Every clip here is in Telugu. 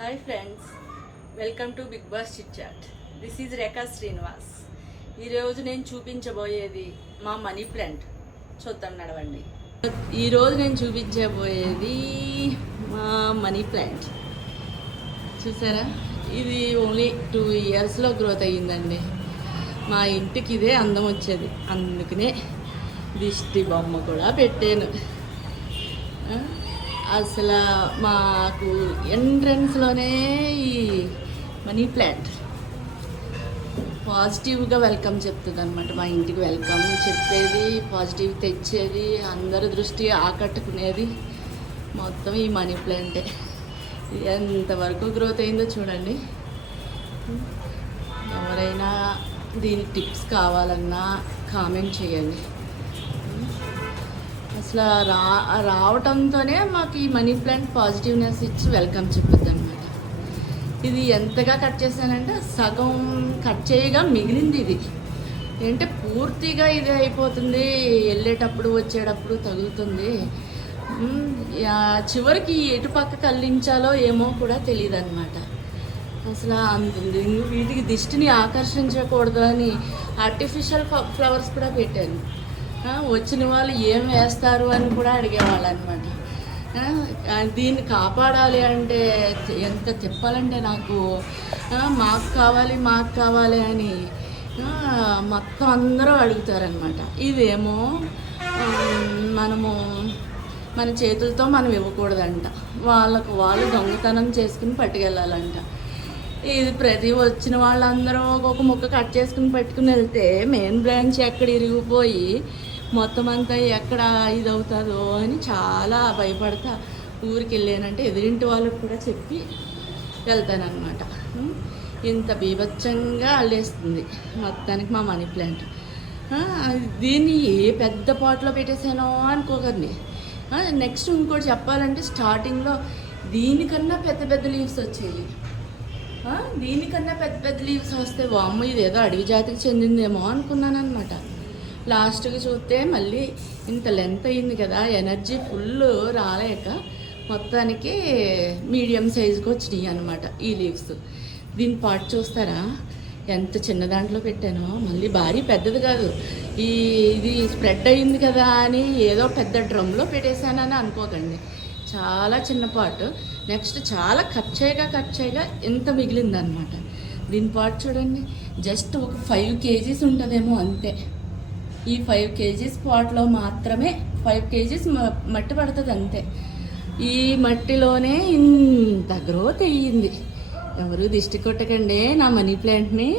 Hi friends, welcome to big boss chit chat. This is Rekha Srinivas. ఈరోజు నేను చూపించబోయేది మా మనీ ప్లాంట్. చూద్దాం, నడవండి. ఈరోజు నేను చూపించబోయేది మా మనీ ప్లాంట్. చూసారా, ఇది ఓన్లీ 2 ఇయర్స్లో గ్రోత్ అయ్యిందండి. మా ఇంటికి ఇదే అందం వచ్చేది, అందుకనే దిష్టి బొమ్మ కూడా పెట్టాను. అసలు మాకు ఎంట్రన్స్లోనే ఈ మనీ ప్లాంట్ పాజిటివ్గా వెల్కమ్ చెప్తుంది అనమాట. మా ఇంటికి వెల్కమ్ చెప్పేది, పాజిటివ్ తెచ్చేది, అందరి దృష్టి ఆకట్టుకునేది మొత్తం ఈ మనీ ప్లాంటే. ఎంతవరకు గ్రోత్ అయిందో చూడండి. ఎవరైనా దీని టిప్స్ కావాలన్నా కామెంట్ చేయండి. అసలు రావటంతోనే మాకు ఈ మనీ ప్లాంట్ పాజిటివ్నెస్ ఇచ్చి వెల్కమ్ చెప్పుద్ది అనమాట. ఇది ఎంతగా కట్ చేశానంటే సగం కట్ చేయగా మిగిలింది. ఇది ఏంటంటే పూర్తిగా ఇది అయిపోతుంది, వెళ్ళేటప్పుడు వచ్చేటప్పుడు తగులుతుంది. చివరికి ఎటు పక్క కల్లించాలో ఏమో కూడా తెలియదు అనమాట. అసలు అంతుంది. వీటికి దిష్టిని ఆకర్షించకూడదు అని ఆర్టిఫిషియల్ ఫ్లవర్స్ కూడా పెట్టాను. వచ్చిన వాళ్ళు ఏం వేస్తారు అని కూడా అడిగేవాళ్ళు అనమాట. దీన్ని కాపాడాలి అంటే ఎంత చెప్పాలంటే నాకు మాకు కావాలి అని మొత్తం అందరూ అడుగుతారనమాట. ఇవేమో మన చేతులతో మనం ఇవ్వకూడదంట, వాళ్ళు దొంగతనం చేసుకుని పట్టుకెళ్ళాలంట. ఇది ప్రతి వచ్చిన వాళ్ళందరూ ఒక్కొక్క ముక్క కట్ చేసుకుని పెట్టుకుని వెళ్తే మెయిన్ బ్రాంచ్ ఎక్కడ ఇరిగిపోయి మొత్తం అంతా ఎక్కడ ఇది అవుతుందో అని చాలా భయపడతా ఊరికి వెళ్ళానంటే ఎదురింటి వాళ్ళకి కూడా చెప్పి వెళ్తానమాట. ఇంత బీభత్సంగా అల్లేస్తుంది మొత్తానికి మా మనీ ప్లాంట్. దీన్ని ఏ పెద్ద పాట్లో పెట్టేసానో అనుకోకండి. నెక్స్ట్ ఇంకోటి చెప్పాలంటే స్టార్టింగ్లో దీనికన్నా పెద్ద లీవ్స్ వచ్చాయి. దీనికన్నా పెద్ద లీవ్స్ వస్తే వామ్మ ఇదేదో అడవి జాతికి చెందిందేమో అనుకున్నాను అనమాట. లాస్ట్కి చూస్తే మళ్ళీ ఇంత లెంత్ అయింది కదా, ఎనర్జీ ఫుల్ రాలేక మొత్తానికి మీడియం సైజుకి వచ్చినాయి అనమాట ఈ లీవ్స్. దీని పాటు చూస్తారా ఎంత చిన్న దాంట్లో పెట్టానో. మళ్ళీ భారీ పెద్దది కాదు, ఇది స్ప్రెడ్ అయింది కదా అని ఏదో పెద్ద డ్రమ్లో పెట్టేశానని అనుకోకండి. చాలా చిన్న పాటు. నెక్స్ట్ చాలా కట్ చేయగా ఎంత మిగిలిందనమాట. దీని పాటు చూడండి, జస్ట్ ఒక 5 kgs ఉంటుందేమో అంతే. ఈ 5 kgs పాట్లో మాత్రమే 5 kgs మట్టి పడుతుంది అంతే. ఈ మట్టిలోనే ఇంత గ్రోత్ అయ్యింది. ఎవరు దిష్టి కొట్టకండి నా మనీ ప్లాంట్ని,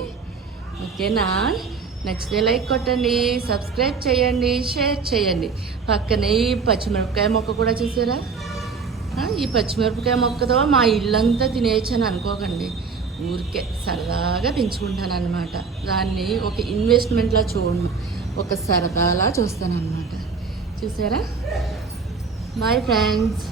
ఓకేనా? నచ్చితే లైక్ కొట్టండి, సబ్స్క్రైబ్ చేయండి, షేర్ చేయండి. పక్కనే ఈ పచ్చిమిరపకాయ మొక్క కూడా చూసారా? ఈ పచ్చిమిరపకాయ మొక్కతో మా ఇల్లంతా తినేయచ్చని అనుకోకండి. ఊరికే సరదాగా పెంచుకుంటాను అనమాట. దాన్ని ఒక ఇన్వెస్ట్మెంట్లా చూడను, ఒక సరదాలా చూస్తాను అనమాట. చూసారా? My friends.